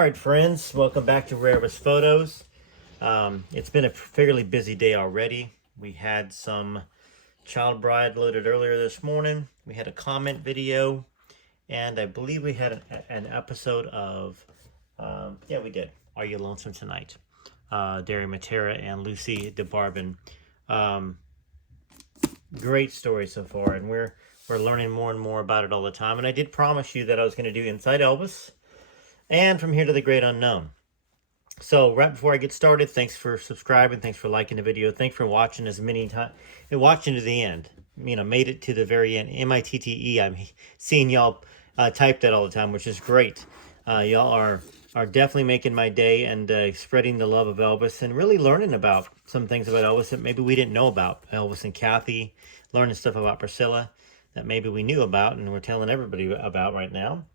Alright friends, welcome back to Rarest Photos. It's been a fairly busy day already. We had some child bride loaded earlier this morning. We had a comment video, and I believe we had an episode of, we did, Are You Lonesome Tonight? Derry Matera and Lucy DeBarbin. Great story so far, and we're learning more and more about it all the time. And I did promise you that I was going to do Inside Elvis and From Here to the Great Unknown. So right before I get started, thanks for subscribing, thanks for liking the video, thanks for watching as many times, watching to the end. Made it to the very end. M-I-T-T-E. I'm seeing y'all type that all the time, which is great. Y'all are definitely making my day and spreading the love of Elvis and really learning about some things about Elvis that maybe we didn't know about. Elvis and Kathy, learning stuff about Priscilla that maybe we knew about and we're telling everybody about right now.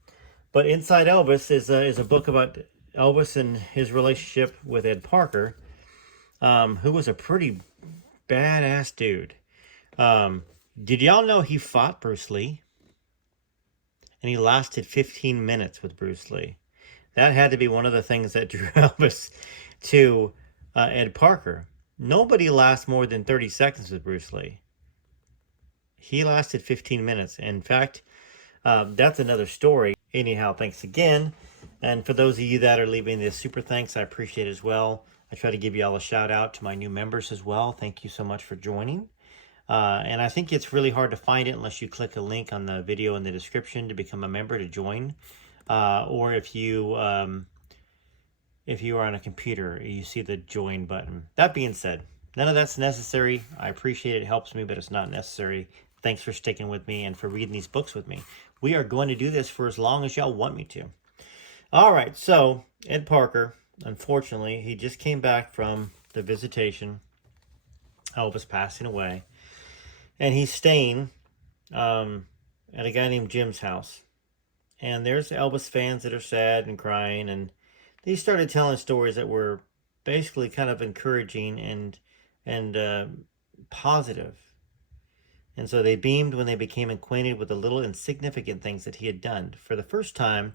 But Inside Elvis is a book about Elvis and his relationship with Ed Parker, who was a pretty badass dude. Did y'all know he fought Bruce Lee? And he lasted 15 minutes with Bruce Lee. That had to be one of the things that drew Elvis to Ed Parker. Nobody lasts more than 30 seconds with Bruce Lee. He lasted 15 minutes. In fact, that's another story. Anyhow, thanks again. And for those of you that are leaving this super thanks, I appreciate it as well. I try to give you all a shout out to my new members as well. Thank you so much for joining. And I think it's really hard to find it unless you click a link on the video in the description to become a member to join. Or if you are on a computer, you see the join button. That being said, none of that's necessary. I appreciate it. It helps me, but it's not necessary. Thanks for sticking with me and for reading these books with me. We are going to do this for as long as y'all want me to. All right, so Ed Parker, unfortunately, he just came back from the visitation. Elvis passing away. And he's staying at a guy named Jim's house. And there's Elvis fans that are sad and crying. And they started telling stories that were basically kind of encouraging and positive. And so they beamed when they became acquainted with the little insignificant things that he had done. For the first time,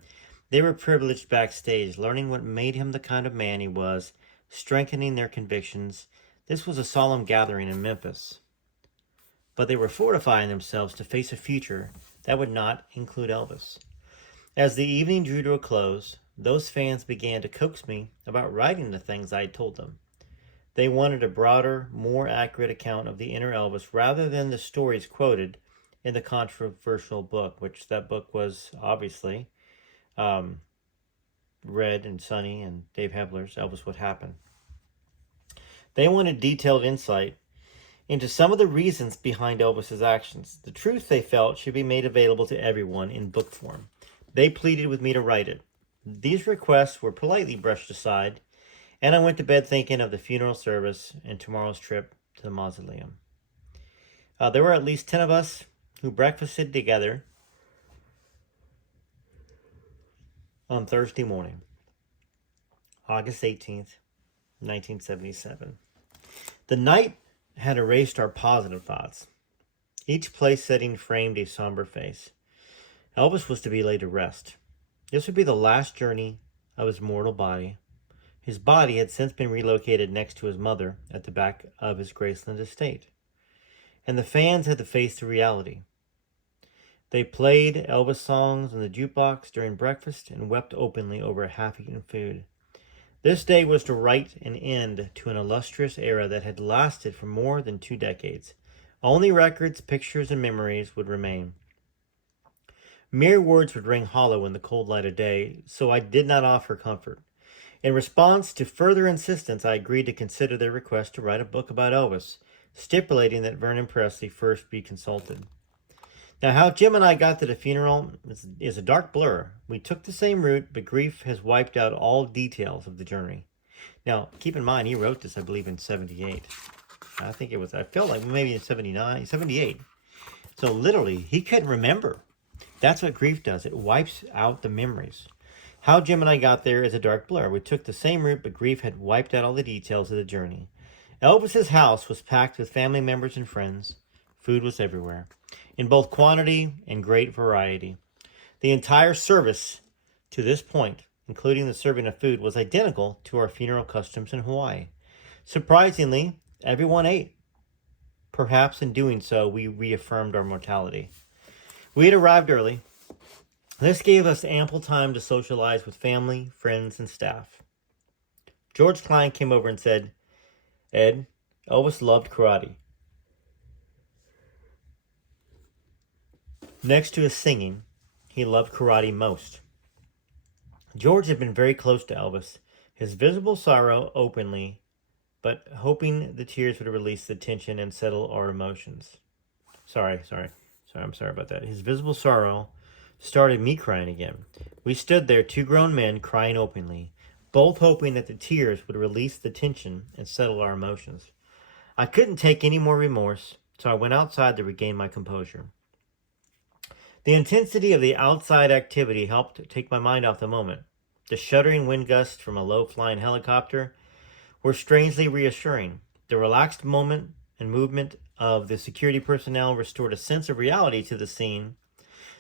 they were privileged backstage, learning what made him the kind of man he was, strengthening their convictions. This was a solemn gathering in Memphis. But they were fortifying themselves to face a future that would not include Elvis. As the evening drew to a close, those fans began to coax me about writing the things I had told them. They wanted a broader, more accurate account of the inner Elvis rather than the stories quoted in the controversial book, which that book was obviously Red and Sonny and Dave Hebler's Elvis What Happened. They wanted detailed insight into some of the reasons behind Elvis's actions. The truth they felt should be made available to everyone in book form. They pleaded with me to write it. These requests were politely brushed aside, and I went to bed thinking of the funeral service and tomorrow's trip to the mausoleum. There were at least 10 of us who breakfasted together on Thursday morning, August 18th, 1977. The night had erased our positive thoughts. Each place setting framed a somber face. Elvis was to be laid to rest. This would be the last journey of his mortal body. His body had since been relocated next to his mother at the back of his Graceland estate. And the fans had to face the reality. They played Elvis songs in the jukebox during breakfast and wept openly over half-eaten food. This day was to write an end to an illustrious era that had lasted for more than 2 decades. Only records, pictures, and memories would remain. Mere words would ring hollow in the cold light of day, so I did not offer comfort. In response to further insistence, I agreed to consider their request to write a book about Elvis, stipulating that Vernon Presley first be consulted. Now, how Jim and I got to the funeral is a dark blur. We took the same route, but grief has wiped out all details of the journey. Now, keep in mind, he wrote this, I believe, in 78. I felt like maybe in 79, 78. So literally, he couldn't remember. That's what grief does. It wipes out the memories. How Jim and I got there is a dark blur. We took the same route, but grief had wiped out all the details of the journey. Elvis's house was packed with family members and friends. Food was everywhere, in both quantity and great variety. The entire service to this point, including the serving of food, was identical to our funeral customs in Hawaii. Surprisingly, everyone ate. Perhaps in doing so, we reaffirmed our mortality. We had arrived early. This gave us ample time to socialize with family, friends, and staff. George Klein came over and said, "Ed, Elvis loved karate. Next to his singing, he loved karate most." George had been very close to Elvis, his visible sorrow openly, but hoping the tears would release the tension and settle our emotions. I'm sorry about that. His visible sorrow started me crying again. We stood there, two grown men crying openly, both hoping that the tears would release the tension and settle our emotions. I couldn't take any more remorse, so I went outside to regain my composure. The intensity of the outside activity helped take my mind off the moment. The shuddering wind gusts from a low-flying helicopter were strangely reassuring. The relaxed moment and movement of the security personnel restored a sense of reality to the scene.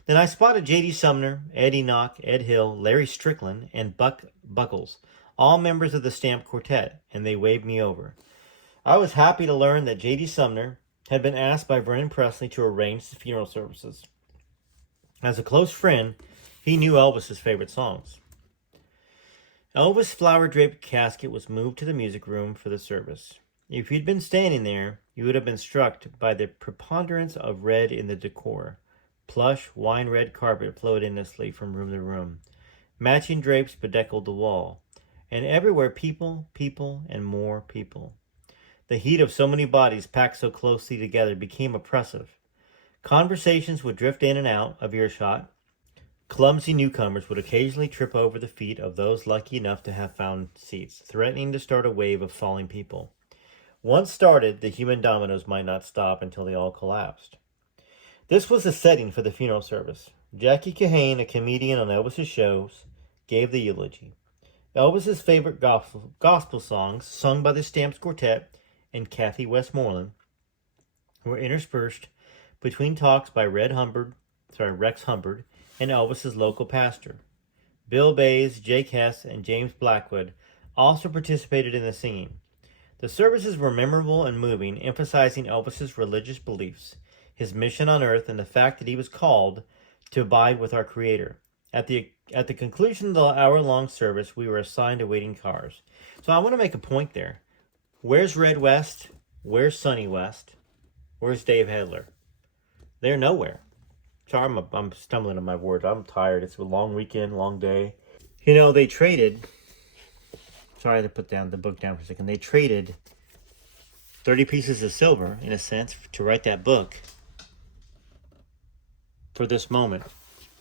Then I spotted J.D. Sumner, Ed Enoch, Ed Hill, Larry Strickland, and Buck Buckles, all members of the Stamp Quartet, and they waved me over. I was happy to learn that J.D. Sumner had been asked by Vernon Presley to arrange the funeral services. As a close friend, he knew Elvis's favorite songs. Elvis' flower-draped casket was moved to the music room for the service. If you'd been standing there, you would have been struck by the preponderance of red in the decor. Plush, wine-red carpet flowed endlessly from room to room. Matching drapes bedecked the wall. And everywhere people, and more people. The heat of so many bodies packed so closely together became oppressive. Conversations would drift in and out of earshot. Clumsy newcomers would occasionally trip over the feet of those lucky enough to have found seats, threatening to start a wave of falling people. Once started, the human dominoes might not stop until they all collapsed. This was the setting for the funeral service. Jackie Kahane, a comedian on Elvis's shows, gave the eulogy. Elvis's favorite gospel songs, sung by the Stamps Quartet and Kathy Westmoreland, were interspersed between talks by Rex Humbard, and Elvis's local pastor. Bill Bays, Jake Hess, and James Blackwood also participated in the singing. The services were memorable and moving, emphasizing Elvis's religious beliefs, his mission on earth, and the fact that he was called to abide with our Creator. At the conclusion of the hour-long service, we were assigned to waiting cars. So I want to make a point there. Where's Red West? Where's Sonny West? Where's Dave Hedler? They're nowhere. Sorry, I'm stumbling on my words. I'm tired. It's a long weekend, long day. You know, they traded... Sorry to put the book down for a second. They traded 30 pieces of silver, in a sense, to write that book for this moment.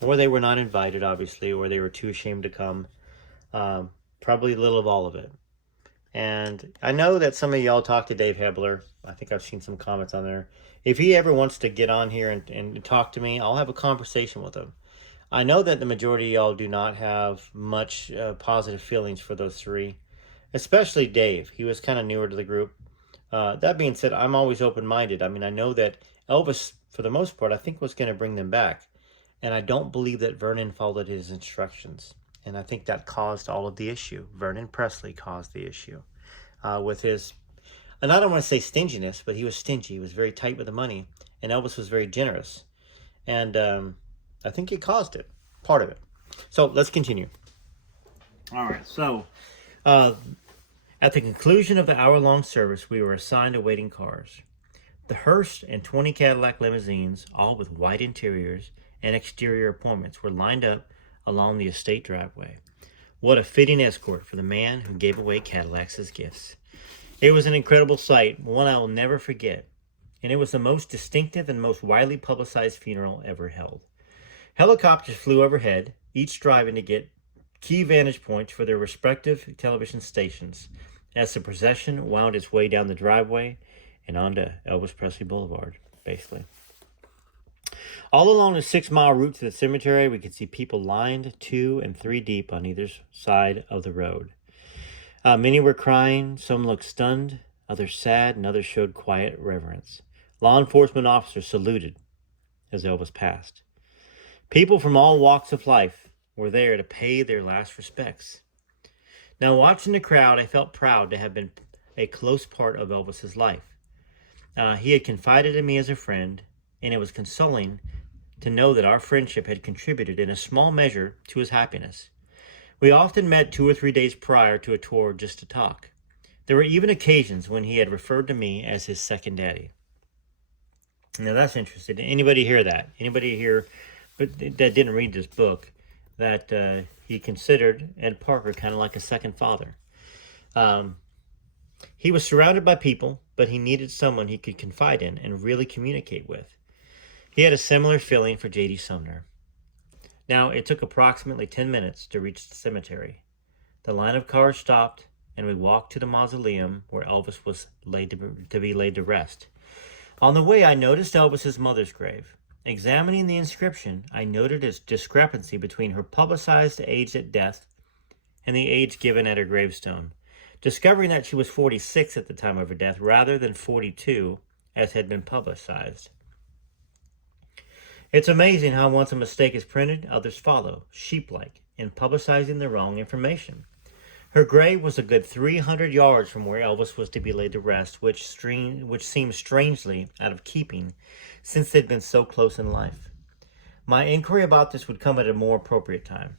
Or they were not invited, obviously, or they were too ashamed to come. Probably a little of all of it. And I know that some of y'all talk to Dave Hebler. I think I've seen some comments on there. If he ever wants to get on here and talk to me, I'll have a conversation with him. I know that the majority of y'all do not have much positive feelings for those three, especially Dave. He was kind of newer to the group. That being said, I'm always open-minded. I mean, I know that Elvis, for the most part, I think was going to bring them back. And I don't believe that Vernon followed his instructions. And I think that caused all of the issue. Vernon Presley caused the issue with his, and I don't want to say stinginess, but he was stingy. He was very tight with the money. And Elvis was very generous. And I think he caused it, part of it. So let's continue. All right, so at the conclusion of the hour-long service, we were assigned to waiting cars. The hearse and 20 Cadillac limousines, all with white interiors and exterior appointments, were lined up along the estate driveway. What a fitting escort for the man who gave away Cadillacs as gifts. It was an incredible sight, one I will never forget, and it was the most distinctive and most widely publicized funeral ever held. Helicopters flew overhead, each striving to get key vantage points for their respective television stations as the procession wound its way down the driveway and onto Elvis Presley Boulevard, basically. All along the 6-mile route to the cemetery, we could see people lined 2 and 3 deep on either side of the road. Many were crying, some looked stunned, others sad, and others showed quiet reverence. Law enforcement officers saluted as Elvis passed. People from all walks of life were there to pay their last respects. Now, watching the crowd, I felt proud to have been a close part of Elvis's life. He had confided in me as a friend, and it was consoling to know that our friendship had contributed in a small measure to his happiness. We often met 2 or 3 days prior to a tour just to talk. There were even occasions when he had referred to me as his second daddy. Now that's interesting. Anybody hear that? Anybody here but that didn't read this book that he considered Ed Parker kind of like a second father? He was surrounded by people, but he needed someone he could confide in and really communicate with. He had a similar feeling for J.D. Sumner. Now, it took approximately 10 minutes to reach the cemetery. The line of cars stopped, and we walked to the mausoleum where Elvis was to be laid to rest. On the way, I noticed Elvis's mother's grave. Examining the inscription, I noted its discrepancy between her publicized age at death and the age given at her gravestone, discovering that she was 46 at the time of her death rather than 42, as had been publicized. It's amazing how once a mistake is printed, others follow, sheep-like, in publicizing the wrong information. Her grave was a good 300 yards from where Elvis was to be laid to rest, which seemed strangely out of keeping, since they'd been so close in life. My inquiry about this would come at a more appropriate time.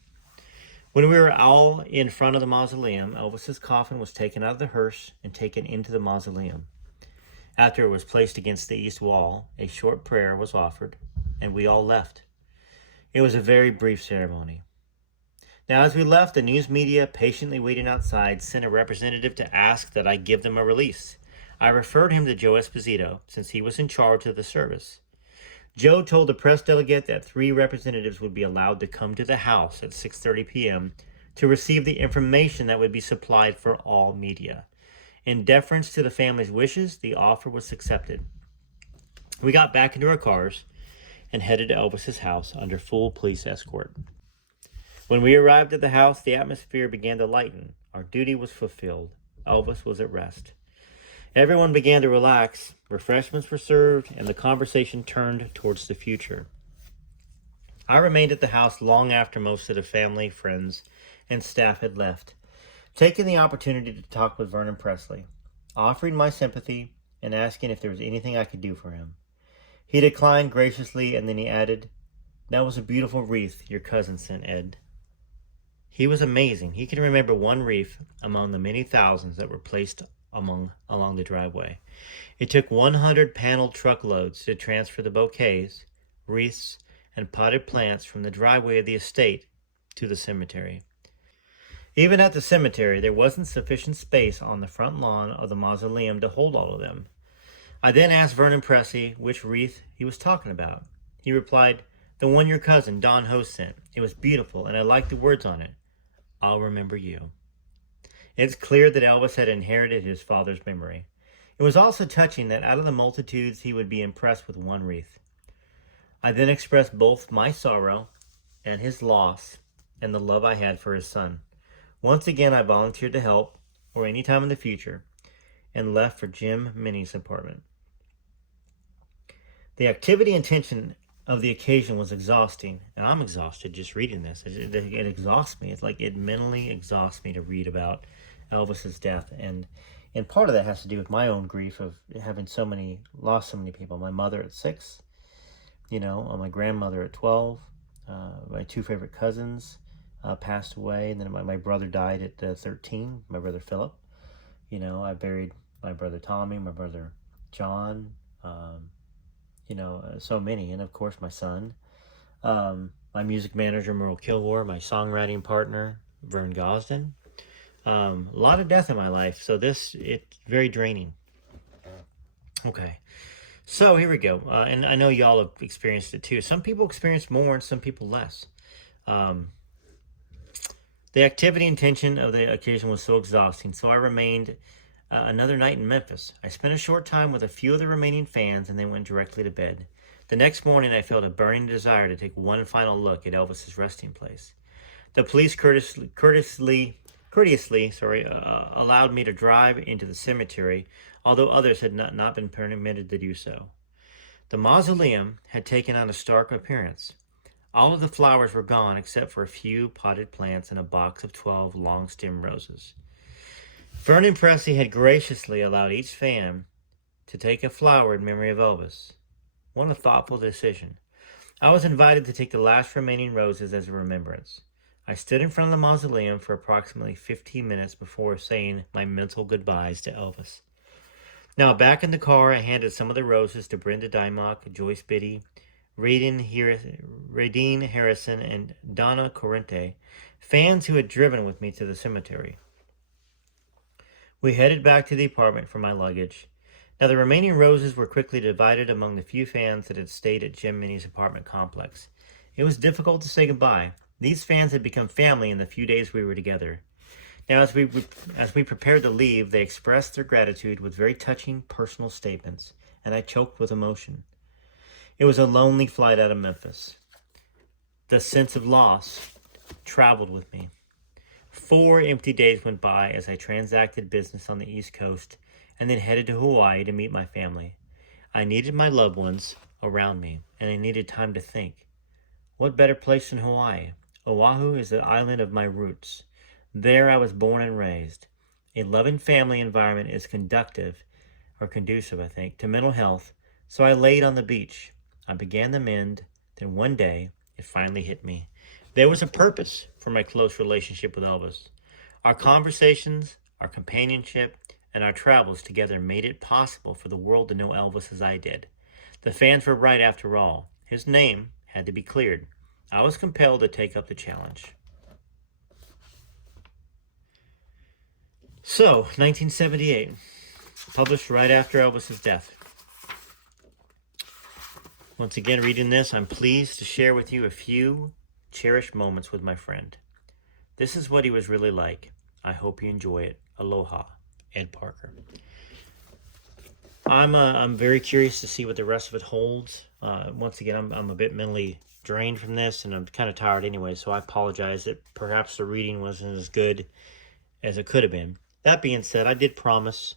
When we were all in front of the mausoleum, Elvis's coffin was taken out of the hearse and taken into the mausoleum. After it was placed against the east wall, a short prayer was offered, and we all left. It was a very brief ceremony. Now, as we left, the news media, patiently waiting outside, sent a representative to ask that I give them a release. I referred him to Joe Esposito, since he was in charge of the service. Joe told the press delegate that 3 representatives would be allowed to come to the house at 6:30 p.m. to receive the information that would be supplied for all media. In deference to the family's wishes, the offer was accepted. We got back into our cars and headed to Elvis's house under full police escort. When we arrived at the house, the atmosphere began to lighten. Our duty was fulfilled. Elvis was at rest. Everyone began to relax. Refreshments were served, and the conversation turned towards the future. I remained at the house long after most of the family, friends, and staff had left, taking the opportunity to talk with Vernon Presley, offering my sympathy and asking if there was anything I could do for him. He declined graciously, and then he added, "That was a beautiful wreath your cousin sent, Ed." He was amazing. He could remember one wreath among the many thousands that were placed along the driveway. It took 100 paneled truckloads to transfer the bouquets, wreaths, and potted plants from the driveway of the estate to the cemetery. Even at the cemetery, there wasn't sufficient space on the front lawn of the mausoleum to hold all of them. I then asked Vernon Presley which wreath he was talking about. He replied, "The one your cousin, Don Ho, sent. It was beautiful, and I liked the words on it. I'll remember you." It's clear that Elvis had inherited his father's memory. It was also touching that out of the multitudes, he would be impressed with one wreath. I then expressed both my sorrow and his loss and the love I had for his son. Once again, I volunteered to help, or any time in the future, and left for Jim Minnie's apartment. The activity and tension of the occasion was exhausting, and I'm exhausted just reading this. It exhausts me. It's like it mentally exhausts me to read about Elvis's death, and part of that has to do with my own grief of having lost so many people. My mother at 6, my grandmother at 12, my 2 favorite cousins passed away, and then my brother died at 13. My brother Philip. I buried my brother Tommy, my brother John. So many, and of course my son, my music manager Merle Kilgore, my songwriting partner Vern Gosden. A lot of death in my life, so it's very draining. Okay, so here we go, and I know y'all have experienced it too. Some people experience more and some people less. The activity and tension of the occasion was so exhausting, so I remained another night in Memphis. I spent a short time with a few of the remaining fans and then went directly to bed. The next morning, I felt a burning desire to take one final look at Elvis's resting place. The police courteously allowed me to drive into the cemetery, although others had not been permitted to do so. The mausoleum had taken on a stark appearance. All of the flowers were gone except for a few potted plants and a box of 12 long-stem roses. Vernon Presley had graciously allowed each fan to take a flower in memory of Elvis. What a thoughtful decision. I was invited to take the last remaining roses as a remembrance. I stood in front of the mausoleum for approximately 15 minutes before saying my mental goodbyes to Elvis. Now, back in the car, I handed some of the roses to Brenda Dymock, Joyce Biddy, Radine Harrison, and Donna Corrente, fans who had driven with me to the cemetery. We headed back to the apartment for my luggage. Now, the remaining roses were quickly divided among the few fans that had stayed at Jim Minnie's apartment complex. It was difficult to say goodbye. These fans had become family in the few days we were together. Now, as we prepared to leave, they expressed their gratitude with very touching personal statements, and I choked with emotion. It was a lonely flight out of Memphis. The sense of loss traveled with me. 4 empty days went by as I transacted business on the East Coast and then headed to Hawaii to meet my family. I needed my loved ones around me, and I needed time to think. What better place than Hawaii? Oahu is the island of my roots. There I was born and raised. A loving family environment is conducive, I think, to mental health, so I laid on the beach. I began to mend, then one day, it finally hit me. There was a purpose for my close relationship with Elvis. Our conversations, our companionship, and our travels together made it possible for the world to know Elvis as I did. The fans were right after all. His name had to be cleared. I was compelled to take up the challenge. So, 1978, published right after Elvis's death. Once again, reading this, I'm pleased to share with you a few cherished moments with my friend. This is what he was really like. I hope you enjoy it. Aloha, Ed Parker. I'm very curious to see what the rest of it holds. Once again, I'm a bit mentally drained from this, and I'm kind of tired anyway, so I apologize that perhaps the reading wasn't as good as it could have been. That being said, I did promise,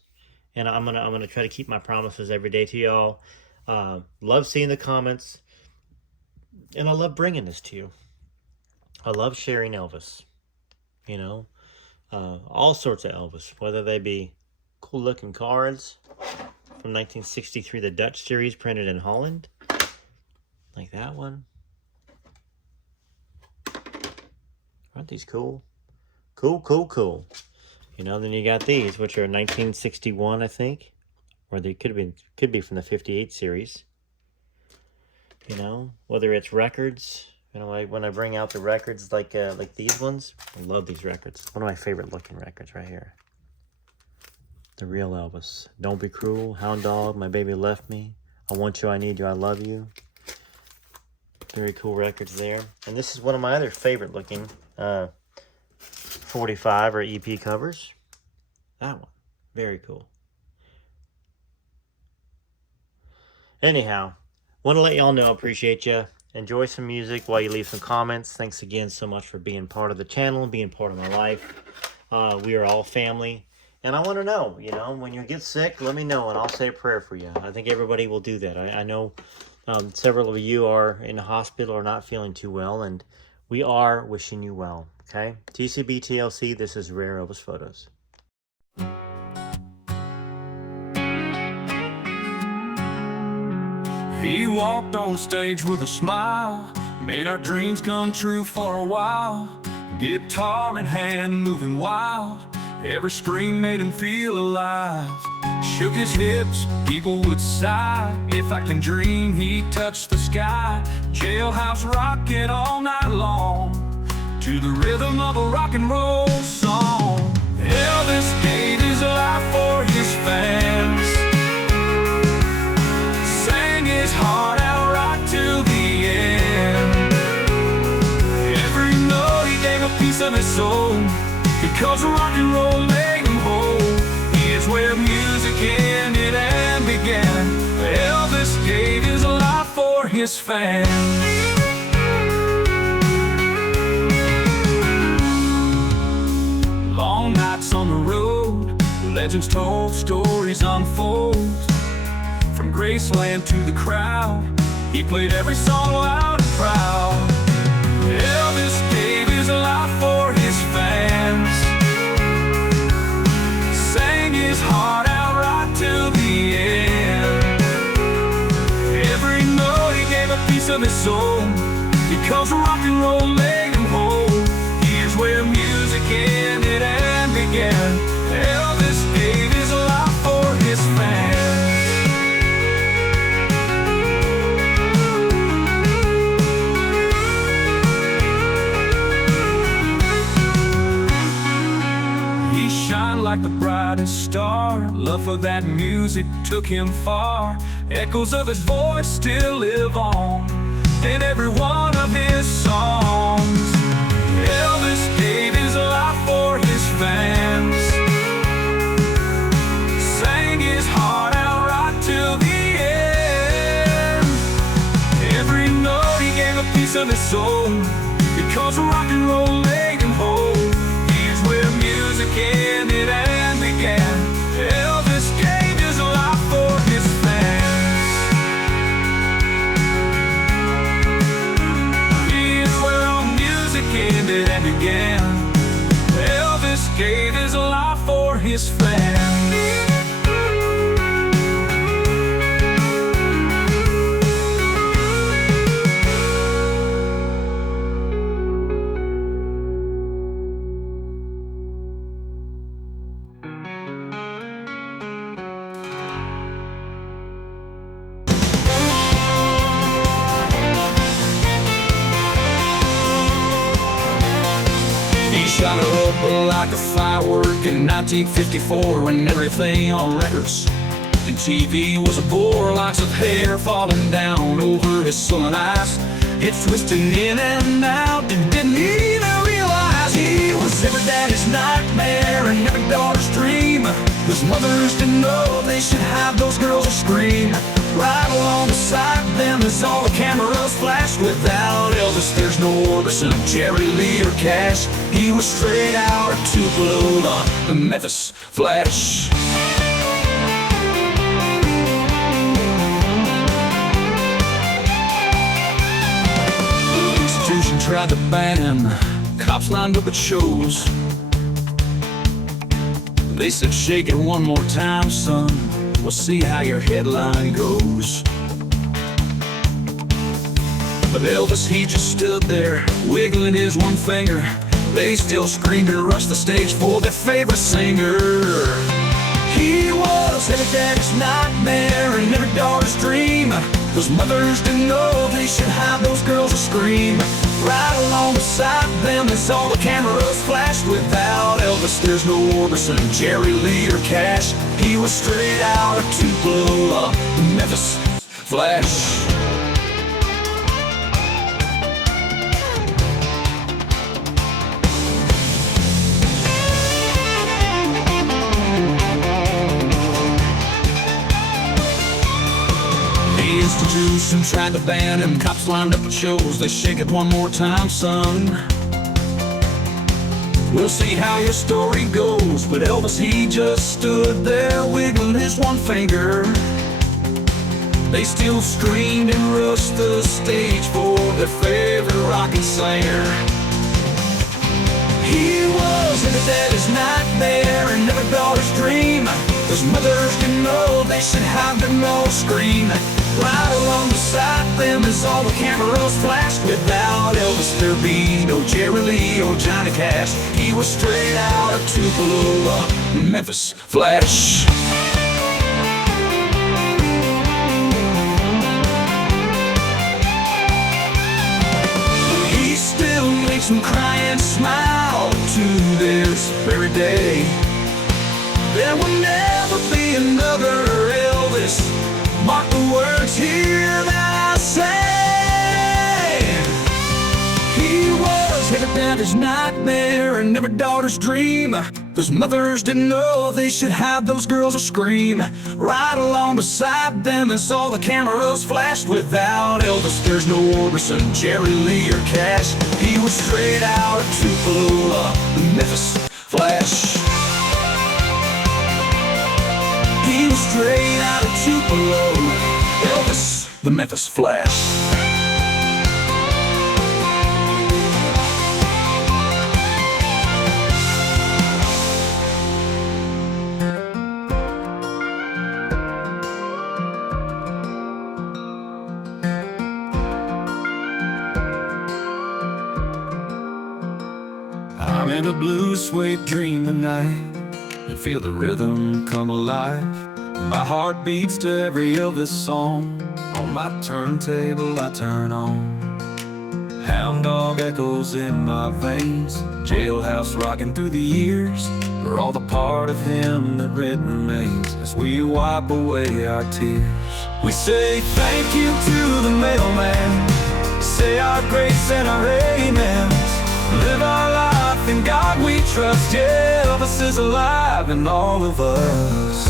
and I'm gonna try to keep my promises every day to y'all. Love seeing the comments, and I love bringing this to you. I love sharing Elvis, all sorts of Elvis, whether they be cool looking cards from 1963, the Dutch series printed in Holland, like that one. Aren't these cool? Cool. Then you got these, which are 1961, I think. Or they could be from the 58 series. Whether it's records, when I bring out the records like these ones, I love these records. One of my favorite looking records right here. The real Elvis. Don't Be Cruel, Hound Dog, My Baby Left Me, I Want You, I Need You, I Love You. Very cool records there. And this is one of my other favorite looking 45 or EP covers. That one. Very cool. Anyhow, want to let y'all know I appreciate you. Enjoy some music while you leave some comments. Thanks again so much for being part of the channel and being part of my life. We are all family. And I want to know, when you get sick, let me know and I'll say a prayer for you. I think everybody will do that. I know several of you are in the hospital or not feeling too well, and we are wishing you well. Okay? TCB TLC, this is Rare Elvis Photos. He walked on stage with a smile, made our dreams come true for a while. Guitar in hand, moving wild, every scream made him feel alive. Shook his hips, people would sigh. If I can dream, he'd touch the sky. Jailhouse rocking all night long, to the rhythm of a rock and roll song. Elvis gave his life for his fans, sang his heart out right till the end. Every note he gave a piece of his soul, because rock and roll made him whole. He is where music ended and began. Elvis gave his life for his fans. Long nights on the road, legends told, stories unfold. From Graceland to the crowd, he played every song loud and proud. Elvis gave his life for his fans, sang his heart out right till the end. Every note he gave a piece of his soul, because rock and roll made him whole. Here's where music ended and began. Elvis gave his life for his fans. He shined like the brightest star. Love for that music took him far. Echoes of his voice still live on in every one of his songs. Elvis gave his life for his fans, sang his heart out right till the end. Every note he gave a piece of his soul, because rock and roll made him whole. Here's where music ended and began. Elvis gave his life for his fans. Here's where all music ended and began. Elvis gave his life for his fans. He shot her up like a firework in 1954, when everything on records and TV was a bore. Locks of hair falling down over his sullen eyes, it's twisting in and out, and didn't even realize he was every daddy's nightmare and every daughter's dream. Those mothers didn't know they should have those girls to scream. Right along beside them as all the cameras flashed. Without Elvis, there's no Orbison, Jerry Lee, or Cash. He was straight out of Tupelo, the Memphis Flash. The institution tried to ban him, cops lined up at shows. They said, shake it one more time, son, we'll see how your headline goes. But Elvis, he just stood there, wiggling his one finger. They still screamed and rushed the stage for their favorite singer. He was every daddy's nightmare and every daughter's dream. Those mothers didn't know they should have those girls to scream. Right along beside them as all the cameras flashed. Without Elvis, there's no Orbison, Jerry Lee, or Cash. He was straight out of Tupelo, the Memphis Flash. The institution tried to ban him, cops lined up at shows. They shake it one more time, son, we'll see how your story goes. But Elvis, he just stood there, wiggling his one finger. They still screamed and rushed the stage for their favorite rock and singer. He was every daddy's nightmare and every daughter's dream. Those mothers didn't know they should have their nose scream. Right along beside them as all the cameras flashed. Without Elvis, there'd be no Jerry Lee or Johnny Cash. He was straight out of Tupelo, Memphis Flash. He still makes them cry and smile to this very day. There will never be another Elvis. Mark the words here that I say. He was every daddy's nightmare and every daughter's dream. Those mothers didn't know they should have those girls to scream. Right along beside them as all the cameras flashed. Without Elvis, there's no Orbison, Jerry Lee, or Cash. He was straight out of Tupelo, the Memphis Flash. He was straight out of Tupelo, Elvis, the Memphis Flash. in a blue suede dream tonight, and feel the rhythm come alive. My heart beats to every Elvis song. On my turntable I turn on. Hound dog echoes in my veins, jailhouse rocking through the years. We're all the part of him that red remains as we wipe away our tears. We say thank you to the mailman, say our grace and our amens. Live our life in God we trust. Yeah, Elvis is alive in all of us.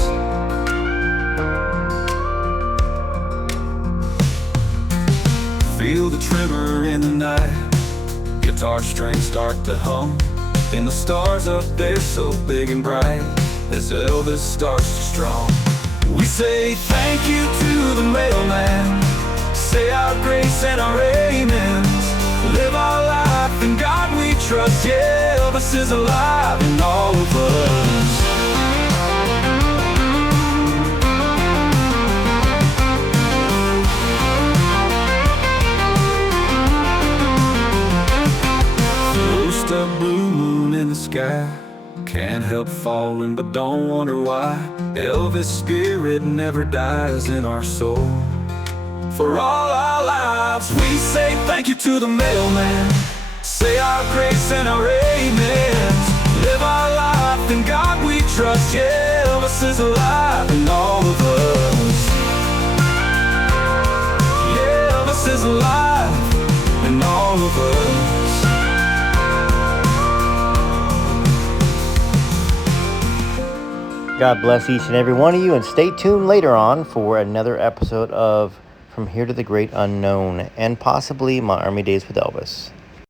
Feel the tremor in the night, guitar strings start to hum, and the stars up there so big and bright as Elvis starts to strum. We say thank you to the mailman, say our grace and our amens. Live our life in God we trust. Yeah, Elvis is alive in all of us. A blue moon in the sky, can't help falling but don't wonder why. Elvis' spirit never dies in our soul. For all our lives we say thank you to the mailman, say our grace and our amens. Live our life in God we trust. Yeah, Elvis is alive in all of us. Yeah, Elvis is alive in all of us. God bless each and every one of you, and stay tuned later on for another episode of From Here to the Great Unknown, and possibly my Army Days with Elvis.